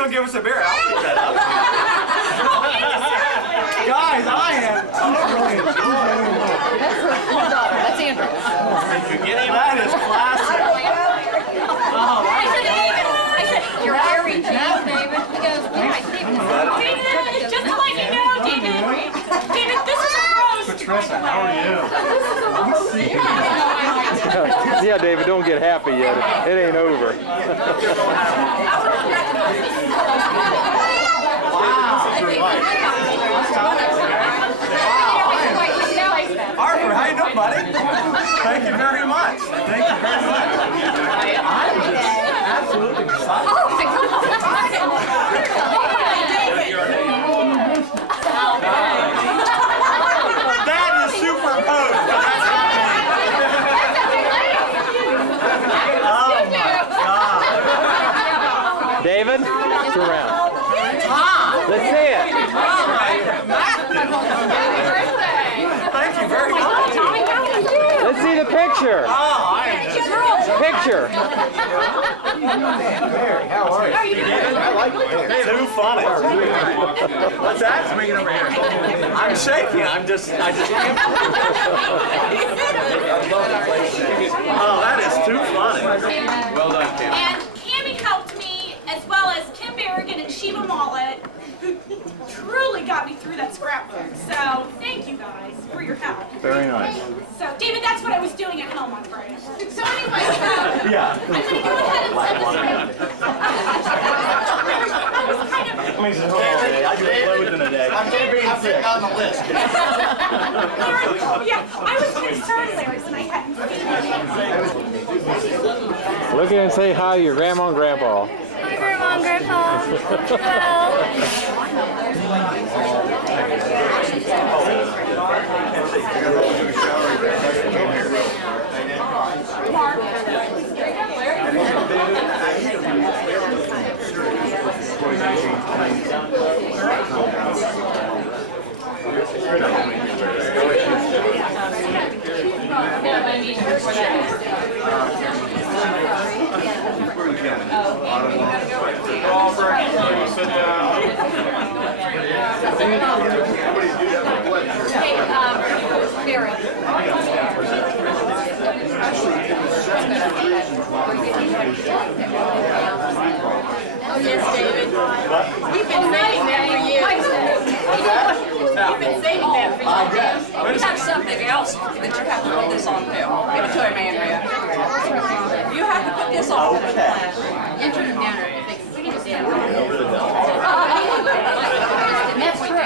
gonna give us a beer. I'll pick that up. Guys, I am totally enjoying it. That's her daughter. That's Andrew. That is classic. Oh, I said, you're very cheap, David. He goes, yeah, David. David, just to let you know, David. David, this is a roast. Patricia, how are you? Yeah, David, don't get happy yet. It ain't over. Arthur, how you doing, buddy? Thank you very much. Thank you very much. I'm just absolutely excited. That is superimposed. Oh my God. David, it's around. Tom. Let's see it. Thank you very much. Let's see the picture. Oh, I am just... Picture. Mary, how are you? David? I like it. Too funny. What's that? Swing it over here. I'm shaking. I just can't. Oh, that is too funny. Well done, Kim. And Cammie helped me, as well as Kim Berrigan and Sheba Mollett, who truly got me through that scrapbook. So thank you guys for your help. Very nice. So David, that's what I was doing at home on Friday. So anyway, Yeah. I'm going to go ahead and send this I was kind of... I mean, I do it within a day. I'm sitting on the list. Yeah, I was concerned, Larry, when I hadn't seen you. Look at and say hi to your grandma and grandpa. Hi, Grandma and Grandpa. Oh, yes, David. We've been saving that for you. We've been saving that for you. We have something else that you have to put this on too. Give it to him, Andrea. You have to put this on. Okay. Enter him down. That's true.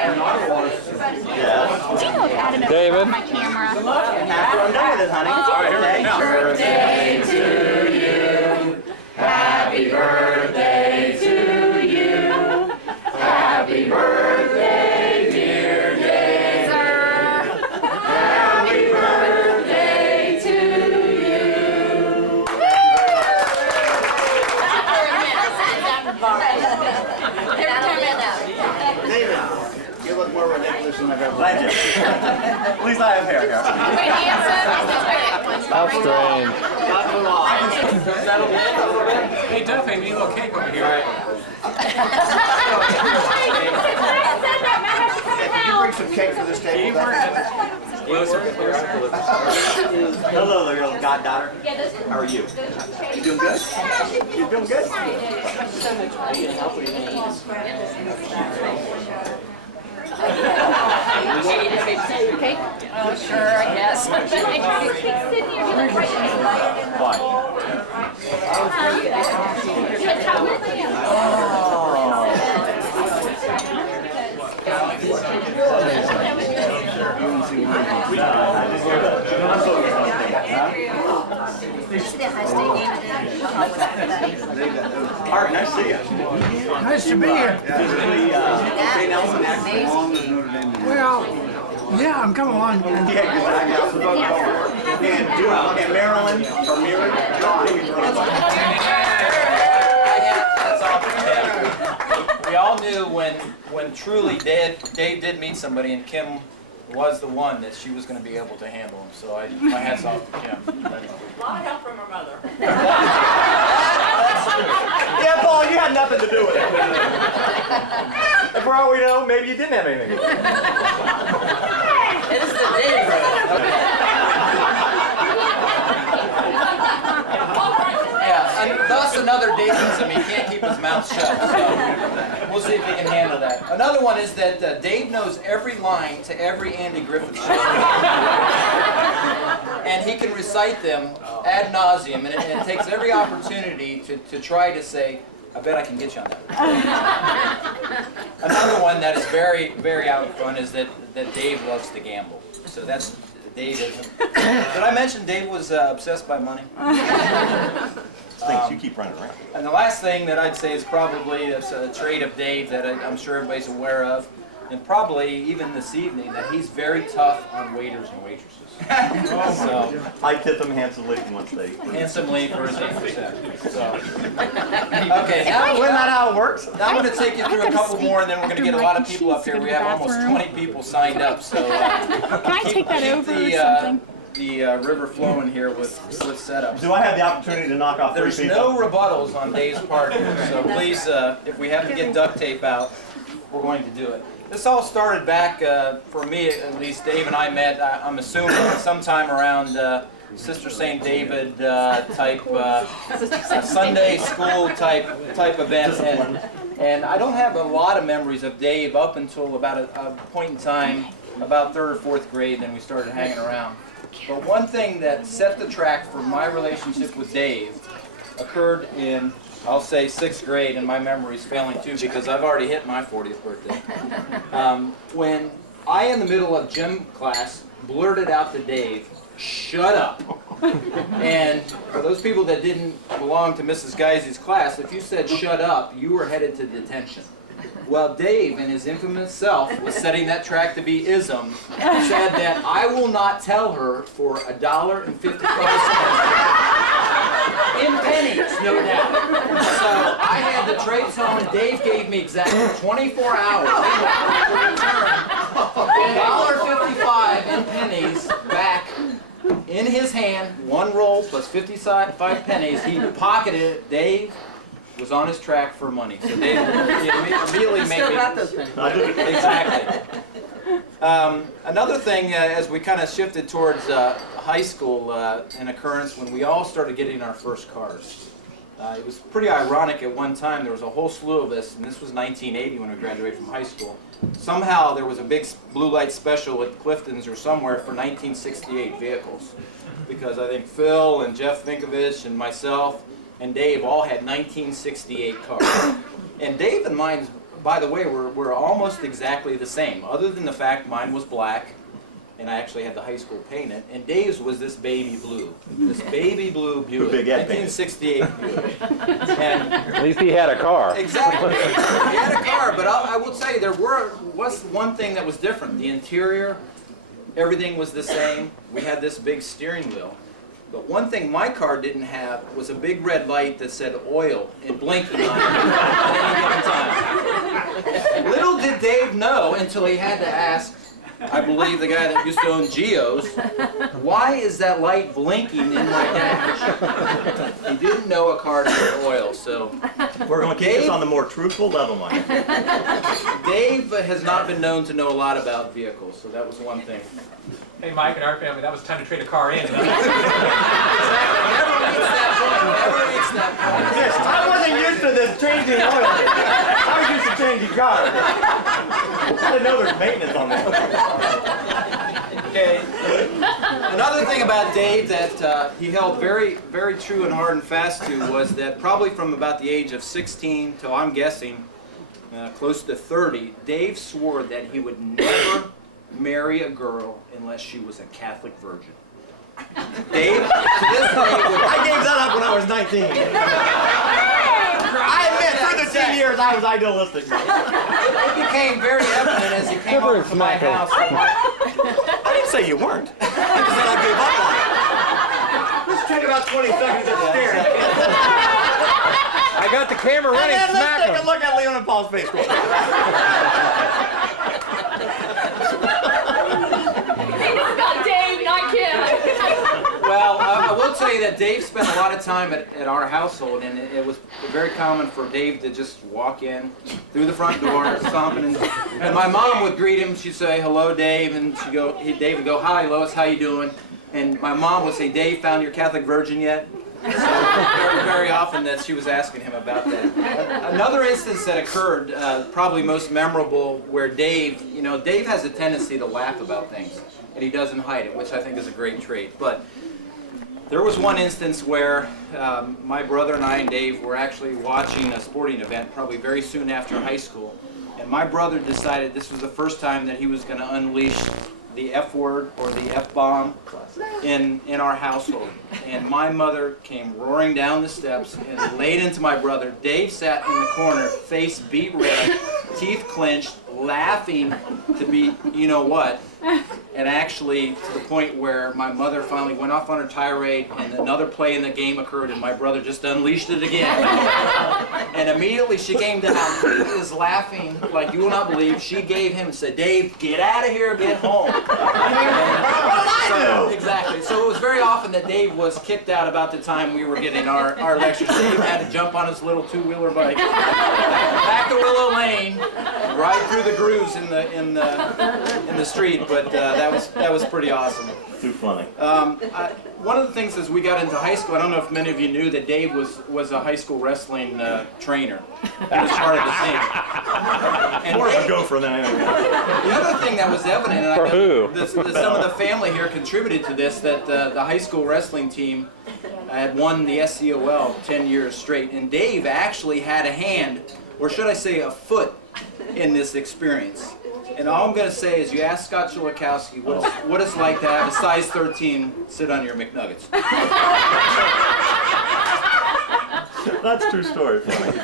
Yeah. Do you know if Adam ever David? got my camera? After I'm done with it, honey. All right, here we go. Birthday to you. Happy birthday to you. Happy birthday, dear David. Happy birthday to you. David, you look more ridiculous than I've ever. Thank you. At least I have hair here. How strange. Hey, Duffy, I need a little cake over here. Can you bring some cake for this table? Hello there, little goddaughter. How are you? You doing good? You doing good? Okay. Oh, sure, I guess. Why? Art, nice to see you. Nice to be here. Well, yeah, I'm coming along. And Marilyn or Mira. That's awesome. We all knew when truly Dave did meet somebody and Kim was the one that she was going to be able to handle him. So my hats off to Kim. A lot of help from her mother. Yeah, Paul, you had nothing to do with it. And for all we know, maybe you didn't have anything. It is the Dave Yeah, and thus another Davism. He can't keep his mouth shut, so we'll see if he can handle that. Another one is that Dave knows every line to every Andy Griffith show. And he can recite them ad nauseum, and it takes every opportunity to try to say, I bet I can get you on that. Another one that is very, very out front is that Dave loves to gamble. So that's Dave. Did I mention Dave was obsessed by money? Things you keep running around. And the last thing that I'd say is probably a trait of Dave that I'm sure everybody's aware of, and probably even this evening, that he's very tough on waiters and waitresses. So, I tip them handsomely once they. handsomely for his 8%. So, okay, Isn't that how it works? now I'm going to take you through a couple more, and then we're going to get a lot of people up here. We have almost 20 people signed up, so Can I take that over or something? the river flowing here with setups. Do I have the opportunity to knock off 3 There's people? no rebuttals on Dave's part here, so please, if we have to get duct tape out, we're going to do it. This all started back, for me at least, Dave and I met, I'm assuming, sometime around Sister St. David type, Sunday school type event. And I don't have a lot of memories of Dave up until about a point in time, about 3rd or 4th grade, then we started hanging around. But one thing that set the track for my relationship with Dave occurred in, I'll say, 6th grade, and my memory's failing too because I've already hit my 40th birthday. When I, in the middle of gym class, blurted out to Dave, "Shut up." And for those people that didn't belong to Mrs. Geisey's class, if you said "shut up," you were headed to detention. Well, Dave, in his infamous self, was setting that track to be ism, said that I will not tell her for $1.55. In pennies, no doubt. So I had the trade zone, and Dave gave me exactly 24 hours to return $1.55 in pennies back in his hand, 1 roll plus 55 pennies. He pocketed it. Dave was on his track for money. So Dave immediately made Still me... got those pennies. Exactly. Another thing, as we kind of shifted towards high school, an occurrence when we all started getting our first cars. It was pretty ironic at one time. There was a whole slew of us, and this was 1980 when we graduated from high school. Somehow there was a big blue light special at Clifton's or somewhere for 1968 vehicles. Because I think Phil and Jeff Vinkovich and myself and Dave all had 1968 cars. And Dave and mine, by the way, were almost exactly the same, other than the fact mine was black, and I actually had the high school painted, and Dave's was this baby blue. This baby blue Buick, Big Ed painted. 1968 Buick. And At least he had a car. exactly, he had a car, but I will tell you, there was one thing that was different. The interior, everything was the same. We had this big steering wheel. But one thing my car didn't have was a big red light that said oil and blinking on it at any given time. Little did Dave know until he had to ask, I believe the guy that used to own Geo's, why is that light blinking in my dash? He didn't know a car needed oil, so We're going to keep this on the more truthful level, Mike. Dave has not been known to know a lot about vehicles, so that was one thing. Hey, Mike, in our family, that was time to trade a car in. Exactly, never reached that point, never reached that point. Yes, I wasn't used to this changing oil. I was used to changing cars. I didn't know there's maintenance on this. Okay. Another thing about Dave that he held very, very true and hard and fast to was that probably from about the age of 16 till I'm guessing close to 30, Dave swore that he would never marry a girl unless she was a Catholic virgin. Dave, to this day, I gave that up when I was 19. I admit, through the 10 years, I was idealistic. it became very evident as he came over to my house. I didn't say you weren't. I just said I gave up on it. Let's take about 20 seconds to stare. I got the camera And running. then let's Smack take a him. look at Leon and Paul's face. It's about Dave, not Kim. Well, I will tell say that Dave spent a lot of time at our household, and it was very common for Dave to just walk in through the front door, stomping, and my mom would greet him. She'd say, "Hello, Dave," and Dave would go, "Hi, Lois, how you doing?" And my mom would say, "Dave, found your Catholic Virgin yet?" So very often that she was asking him about that. Another instance that occurred, probably most memorable, where Dave has a tendency to laugh about things, and he doesn't hide it, which I think is a great trait. But there was one instance where my brother and I and Dave were actually watching a sporting event, probably very soon after high school, and my brother decided this was the first time that he was going to unleash the F word or the F bomb in our household. And my mother came roaring down the steps and laid into my brother. Dave sat in the corner, face beat red, teeth clenched, laughing to be you know what. And actually to the point where my mother finally went off on her tirade and another play in the game occurred and my brother just unleashed it again. And immediately she came down. He is laughing like you will not believe. She gave him and said, "Dave, get out of here, get home." Exactly. So it was very often that Dave was kicked out about the time we were getting our lectures. Dave had to jump on his little two-wheeler bike back to Willow Lane, right through the grooves in the street. But that was pretty awesome. Too funny. One of the things as we got into high school, I don't know if many of you knew that Dave was a high school wrestling trainer. He was part of the team. And More of a gopher than anything. the other thing that was evident, and I For know who? some of the family here contributed to this, that the high school wrestling team had won the SCOL 10 years straight, and Dave actually had a hand, or should I say a foot, in this experience. And all I'm going to say is you ask Scott Chilakowski what it's like to have a size 13 sit on your McNuggets. That's a true story. Funny.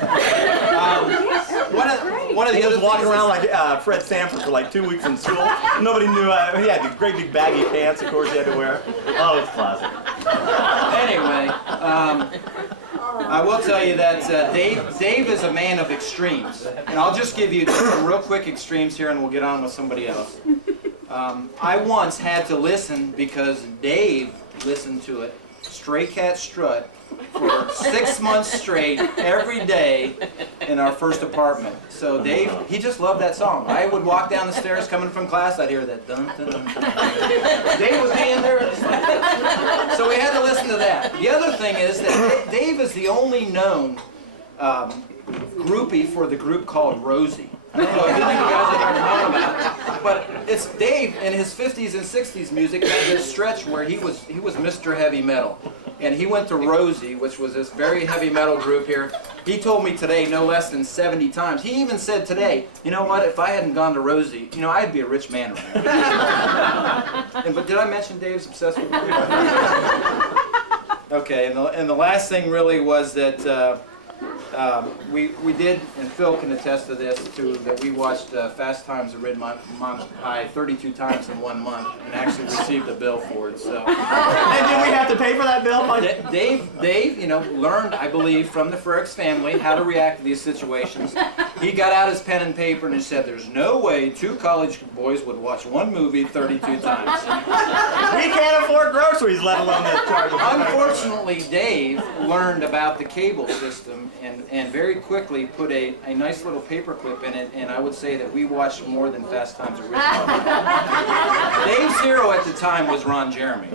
One of the He other was walking things around like Fred Sanford for like 2 weeks in school. Nobody knew. He had these great big baggy pants, of course, he had to wear. Oh, it's classic. Anyway, I will tell you that Dave is a man of extremes. And I'll just give you some real quick extremes here and we'll get on with somebody else. I once had to listen because Dave listened to it, Stray Cat Strut, for 6 months straight, every day in our first apartment. So Dave, he just loved that song. I would walk down the stairs coming from class, I'd hear that dun dun dun. Dave would be in there. So we had to listen to that. The other thing is that Dave is the only known groupie for the group called Rosie. I don't know if any of you guys have ever known about it, but it's Dave in his 50s and 60s music had this stretch where he was Mr. Heavy Metal. And he went to Rosie, which was this very heavy metal group here. He told me today no less than 70 times. He even said today, you know what, if I hadn't gone to Rosie, you know, I'd be a rich man right now. But did I mention Dave's obsessed with music? Okay, and the last thing really was that we did, and Phil can attest to this too, that we watched Fast Times at Ridgemont High 32 times in 1 month and actually received a bill for it. So. And did we have to pay for that bill? Dave, you know, learned, I believe, from the Frericks family how to react to these situations. He got out his pen and paper and he said, "There's no way 2 college boys would watch one movie 32 times." We can't afford groceries, let alone that charge. Unfortunately, Dave learned about the cable system and very quickly put a nice little paperclip in it, and I would say that we watched more than Fast Times at Ridgemont. Dave's hero at the time was Ron Jeremy.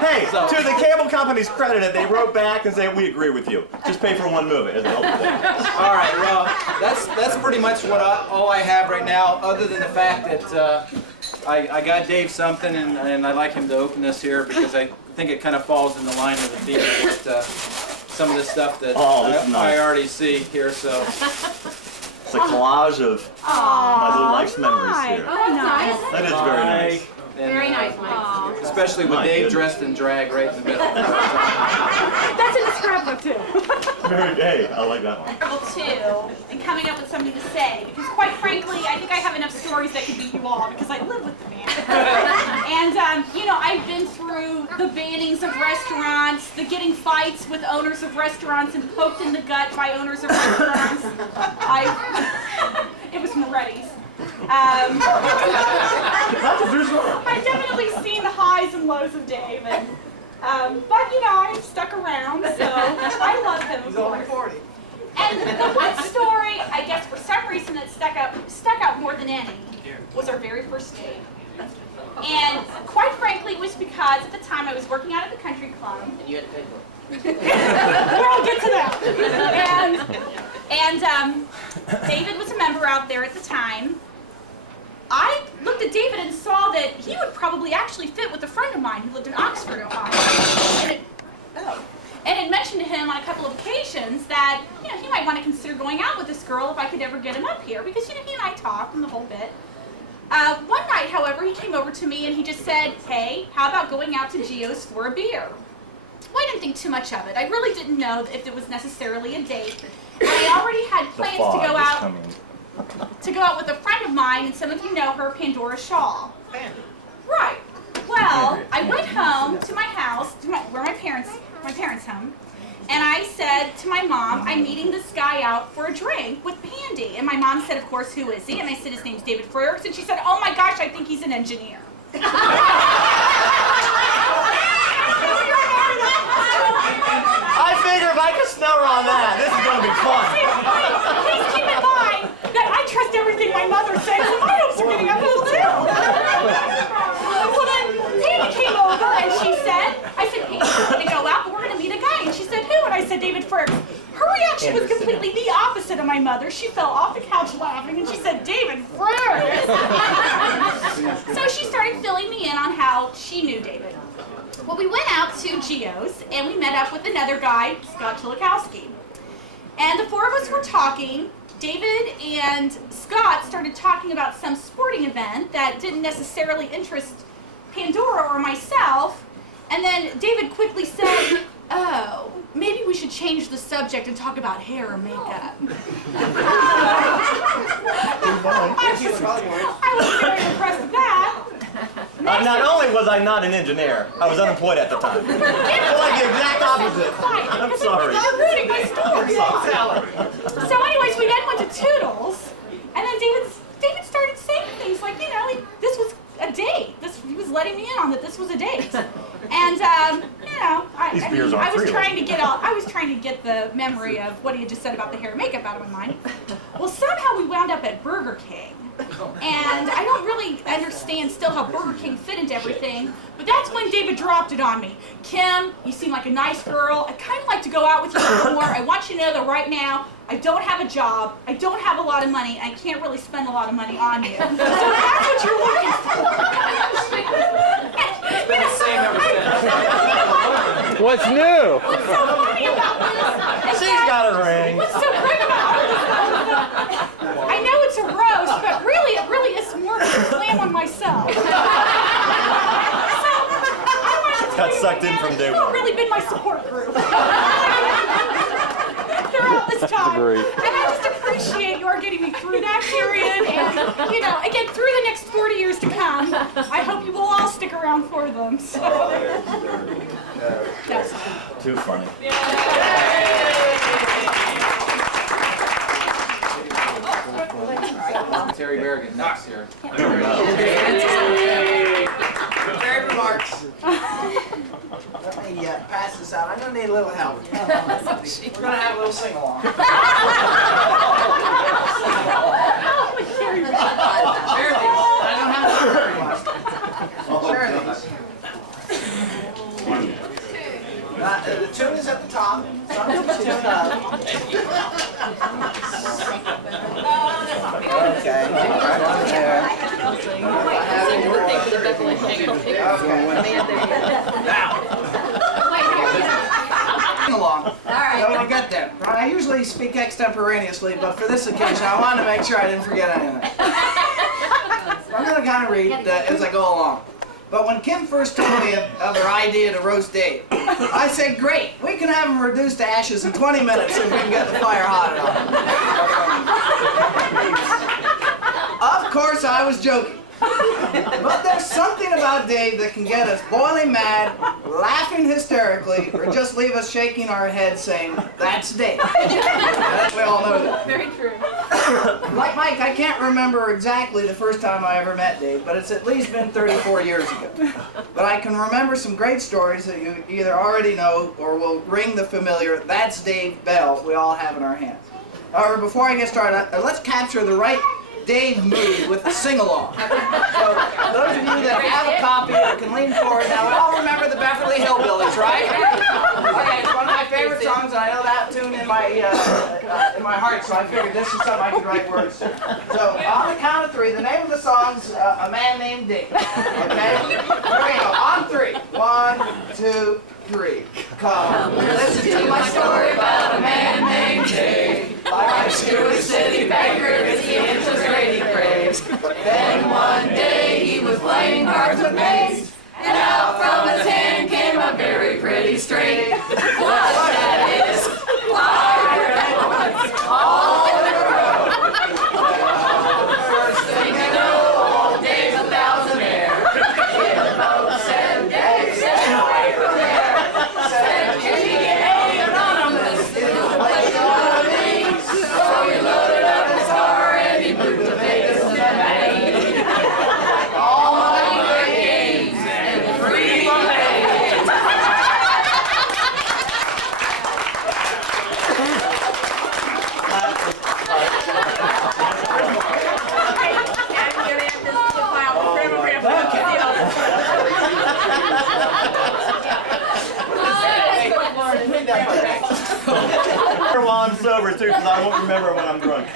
Hey, to the cable company's credit, they wrote back and said, "We agree with you. Just pay for one movie." All right, well, that's pretty much all I have right now, other than the fact that I got Dave something, and I'd like him to open this here because I think it kind of falls in the line of the theme with some of the stuff that I already see here. So it's a collage of my little life's memories here. Oh, nice. That is very nice. Very nice, Mike. Especially with Dave dressed in drag right in the middle. That's in the scrapbook too. Very gay. I like that one. Too, and coming up with something to say, because quite frankly, I think I have enough stories that could beat you all because I live with the man. And you know, I've been through the bannings of restaurants, the getting fights with owners of restaurants and poked in the gut by owners of restaurants. It was Moretti's. That's a true story. I've definitely seen the highs and lows of Dave, and but you know, I've stuck around, so I love him. He's only 40. And the one story, I guess for some reason, that stuck out more than any was our very first date. And quite frankly, it was because at the time I was working out at the country club. And you had to pay for it. We'll get to that. And David was a member out there at the time. I looked at David and saw that he would probably actually fit with a friend of mine who lived in Oxford, Ohio. And had mentioned to him on a couple of occasions that, you know, he might want to consider going out with this girl if I could ever get him up here, because, you know, he and I talked and the whole bit. One night, however, he came over to me and he just said, "Hey, how about going out to Gio's for a beer?" Well, I didn't think too much of it. I really didn't know if it was necessarily a date. And I already had plans to go out with a friend of mine, and some of you know her, Pandora Shaw. Right. Well, I went home to my house, where my parents' home, and I said to my mom, "I'm meeting this guy out for a drink with Pandy." And my mom said, "Of course, who is he?" And I said, "His name's David Frericks." And she said, "Oh my gosh, I think he's an engineer." I figure if I can snub her on that, this is going to be fun. Please keep in mind that I trust everything my mother says, and my hopes are getting up a little too. Well, then Pandy came over and she said, I said, "Pandy, we're going to go out, but we're going to meet a guy." And she said, "Who?" And I said, "David Frericks." Her reaction was completely the opposite of my mother. She fell off the couch laughing and she said, "David Frericks." So she started filling me in on how she knew David. Well, we went out to Gio's and we met up with another guy, Scott Chilakowski. And the four of us were talking. David and Scott started talking about some sporting event that didn't necessarily interest Pandora or myself. And then David quickly said, "Oh, maybe we should change the subject and talk about hair or makeup." I was very impressed with that. Not only was I not an engineer, I was unemployed at the time. It's like the exact opposite. I'm sorry. You're ruining my story. So anyways, we then went to Toodles, and then David started saying things like, you know, this was a date. He was letting me in on that this was a date. And you know, I was trying to get the memory of what he had just said about the hair and makeup out of my mind. Well, somehow we wound up at Burger King. And I don't really understand still how Burger King fit into everything, but that's when David dropped it on me. "Kim, you seem like a nice girl. I'd kind of like to go out with you a little more. I want you to know that right now, I don't have a job, I don't have a lot of money, and I can't really spend a lot of money on you. So if that's what you're looking for." What's new? What's so funny about this? She's got a ring. What's so great about it? I know it's a roast, but really, it really is more of a slam on myself. Got sucked in from day You've one. really been my support group throughout this time. Great. And I just appreciate your getting me through that period, and you know, again, through the next 40 years to come. I hope you will all stick around for them. So. That's all. Too funny. Terry Berrigan next here. Prepared remarks. Let me pass this out. I'm going to need a little help. We're going to have a little sing-along. I don't have to share these. The tune is at the top. Song is the tune up. Okay. Sing along. All right. So we'll get there. I usually speak extemporaneously, but for this occasion, I wanted to make sure I didn't forget anything. I'm going to kind of read as I go along. But when Kim first told me of her idea to roast Dave, I said, "Great, we can have him reduced to ashes in 20 minutes if we can get the fire hot enough." Of course, I was joking. But there's something about Dave that can get us boiling mad, laughing hysterically, or just leave us shaking our heads saying, "That's Dave." We all know that. Very true. like Mike, I can't remember exactly the first time I ever met Dave, but it's at least been 34 years ago. But I can remember some great stories that you either already know or will ring the familiar "That's Dave" bell we all have in our hands. However, before I get started, let's capture the right Dave mood with a sing-along. So, those of you that have a copy or can lean forward now, we all remember the Beverly Hillbillies, right? Okay, it's one of my favorite songs, and I know that tune in my heart, so I figured this is something I could write words to. So, on the count of three, the name of the song's A Man Named Dave. Okay? Here we go. On three. 1, 2, 3. Come listen to my story about a man named Dave. Life's to a city banker, it's the interest rate he craves. Then one day he was playing cards with mates, and out from his hand came a very pretty straight. What that is, fireworks all in a row. First thing you know, old Dave's a thousandaire. The boat said, Dave, stay away from there. Said, GTA Anonymous is the place you want to be. So he loaded up his car and he moved to Vegas and Nevada. All money, great games, and free money. While I'm sober too, because I won't remember when I'm drunk.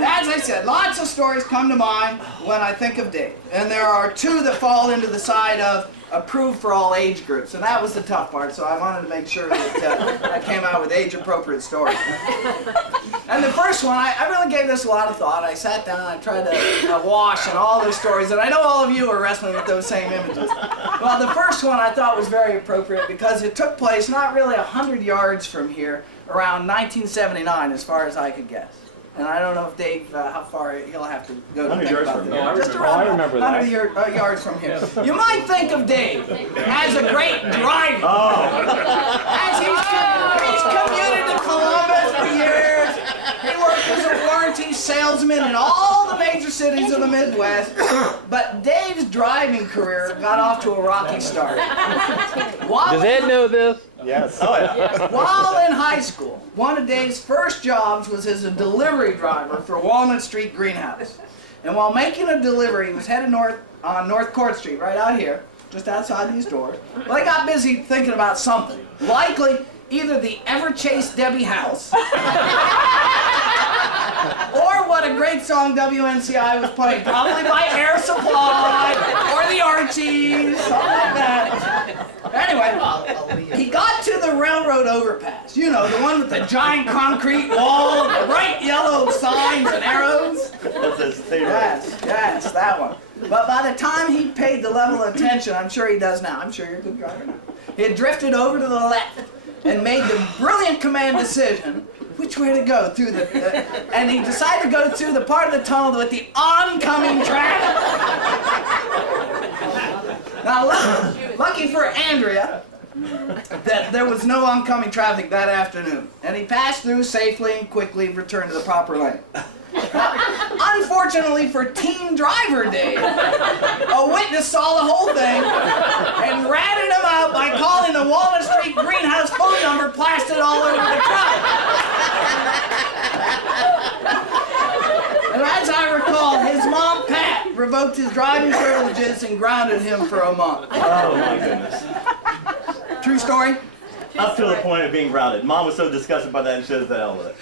As I said, lots of stories come to mind when I think of Dave. And there are two that fall into the side of approved for all age groups. And that was the tough part, so I wanted to make sure that I came out with age-appropriate stories. And the first one, I really gave this a lot of thought. I sat down and I tried to wash in all those stories, and I know all of you are wrestling with those same images. Well, the first one I thought was very appropriate because it took place not really 100 yards from here, around 1979, as far as I could guess. And I don't know if Dave, how far he'll have to go to 100 think yards about from that. here. Just around I remember that. 100 yards from here. You might think of Dave as a great driver. As he's commuted to Columbus for years. He worked as a warranty salesman in all the major cities of the Midwest. But Dave's driving career got off to a rocky start. Does Ed know this? Yes. Oh yeah. While in high school, one of Dave's first jobs was as a delivery driver for Walnut Street Greenhouse. And while making a delivery, he was headed north on North Court Street, right out here, just outside these doors. Well, he got busy thinking about something. Likely either the ever-chased Debbie House, or what a great song WNCI was playing, probably by Air Supply, or the Archies, something like that. Anyway, he got to the railroad overpass, you know, the one with the giant concrete wall, and the bright yellow signs and arrows. Yes, that one. But by the time he paid the level of attention I'm sure he does now, I'm sure you're a good driver now, he had drifted over to the left and made the brilliant command decision which way to go through and he decided to go through the part of the tunnel with the oncoming traffic. Now, lucky for Andrea that there was no oncoming traffic that afternoon, and he passed through safely and quickly returned to the proper lane. Unfortunately for teen driver Dave, a witness saw the whole thing and ratted him out by calling the Walnut Street Greenhouse phone number plastered all over the truck. And as I recall, his mom, Pat, revoked his driving privileges and grounded him for a month. Oh my goodness. True story? Up to the point of being grounded. Mom was so disgusted by that and she says the hell with it.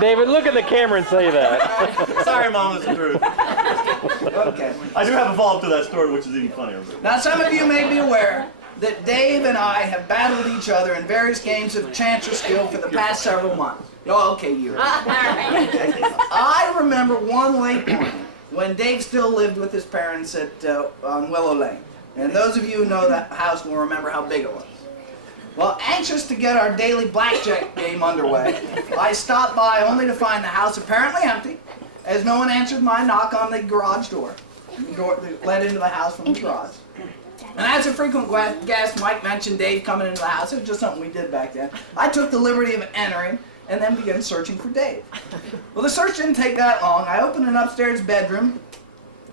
David, look at the camera and say that. Sorry, Mom, it's the truth. Okay. I do have a follow-up to that story, which is even funnier. Now, some of you may be aware that Dave and I have battled each other in various games of chance or skill for the past several months. Oh, okay, years. I remember one late morning when Dave still lived with his parents on Willow Lane. And those of you who know that house will remember how big it was. Well, anxious to get our daily blackjack game underway, I stopped by only to find the house apparently empty, as no one answered my knock on the garage door. The door that led into the house from the garage. And as a frequent guest, Mike mentioned Dave coming into the house. It was just something we did back then. I took the liberty of entering and then began searching for Dave. Well, the search didn't take that long. I opened an upstairs bedroom,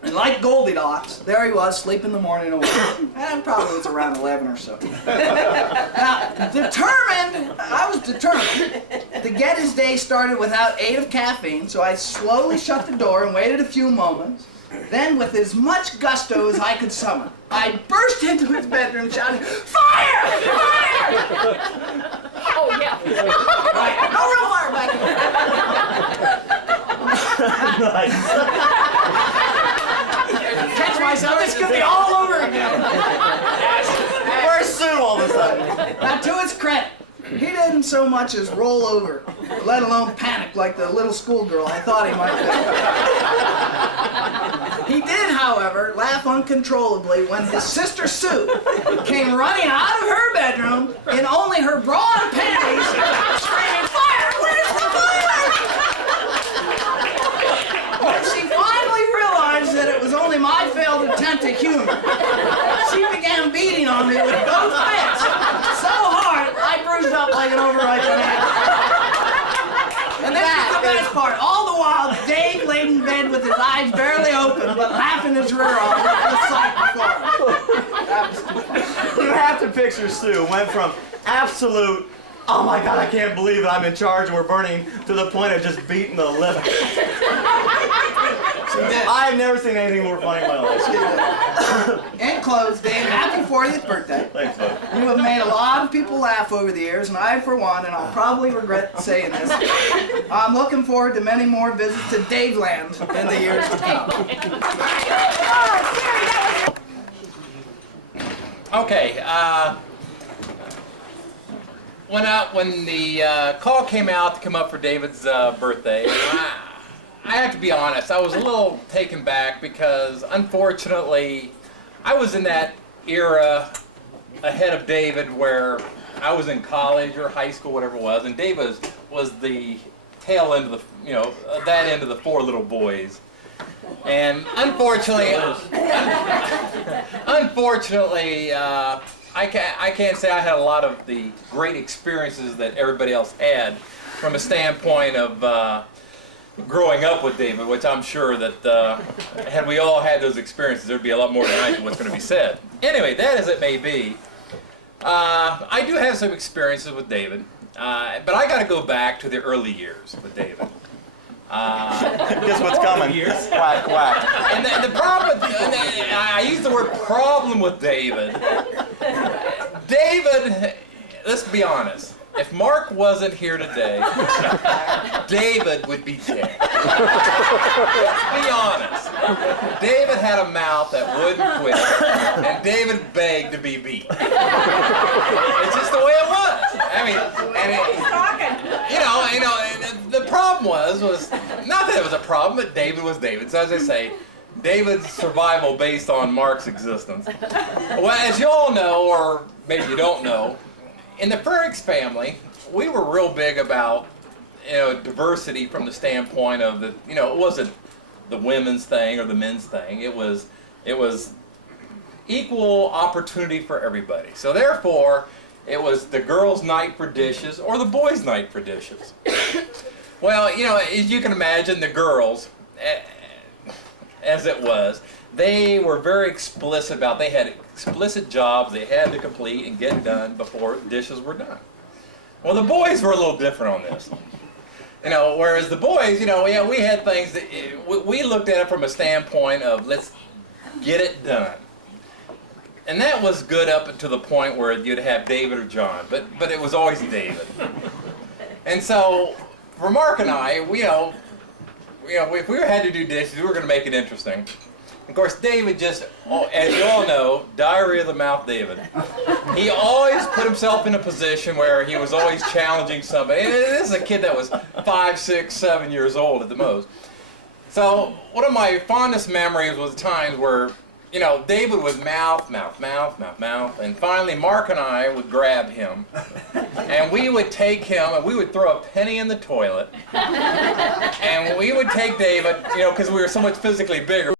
and like Goldilocks, there he was, sleeping the morning away. And probably was around 11 or so. Now, I was determined to get his day started without aid of caffeine, so I slowly shut the door and waited a few moments. Then, with as much gusto as I could summon, I burst into his bedroom shouting, "Fire! Fire!" Oh, yeah. Right, no real fire back here. Catch myself, this could be all over again. Where's Sue all of a sudden? Now, to his credit, he didn't so much as roll over, let alone panic like the little schoolgirl I thought he might be. He did, however, laugh uncontrollably when his sister Sue came running out of her bedroom in only her bra and panties, screaming, "Fire! Where's the fire?" When she finally realized that it was only my failed attempt at humor, she began beating on me with both fists so hard I bruised up like an overripe banana. And this is the best part. All the while, Dave laid in bed with his eyes barely open, but laughing his rear off at the sight before him. That was too funny. You have to picture Sue went from absolute, "Oh my God, I can't believe it, I'm in charge and we're burning," to the point of just beating the living. I've never seen anything more funny in my life. In close, Dave, happy 40th birthday. Thanks, bud. You have made a lot of people laugh over the years, and I, for one, and I'll probably regret saying this, I'm looking forward to many more visits to Daveland in the years to come. Okay, when the call came out to come up for David's birthday, I have to be honest, I was a little taken back because, unfortunately, I was in that era ahead of David where I was in college or high school, whatever it was, and David was the tail end of the, that end of the four little boys. And unfortunately, I can't say I had a lot of the great experiences that everybody else had from a standpoint of growing up with David, which I'm sure that had we all had those experiences, there'd be a lot more tonight than what's going to be said. Anyway, that as it may be, I do have some experiences with David, but I got to go back to the early years with David. Guess what's coming? Quack, quack. And the problem with, I use the word problem with David. David, let's be honest. If Mark wasn't here today, David would be dead. Let's be honest. David had a mouth that wouldn't quit, and David begged to be beat. It's just the way it was. I mean, and the problem was not that it was a problem, but David was David. So as I say, David's survival based on Mark's existence. Well, as you all know, or maybe you don't know, in the Frericks family, we were real big about, diversity from the standpoint of the, it wasn't the women's thing or the men's thing. It was equal opportunity for everybody. So therefore, it was the girls' night for dishes or the boys' night for dishes. Well, as you can imagine, the girls, as it was, they were very explicit about, they had explicit jobs they had to complete and get done before dishes were done. Well, the boys were a little different on this. Whereas the boys, we had things that, we looked at it from a standpoint of let's get it done. And that was good up to the point where you'd have David or John, but it was always David. And so, for Mark and I, if we had to do dishes, we were going to make it interesting. Of course, David just, as you all know, diarrhea of the mouth David. He always put himself in a position where he was always challenging somebody. And this is a kid that was 5, 6, 7 years old at the most. So one of my fondest memories was times where, David would mouth, and finally Mark and I would grab him, and we would take him, and we would throw a penny in the toilet, and we would take David, because we were so much physically bigger,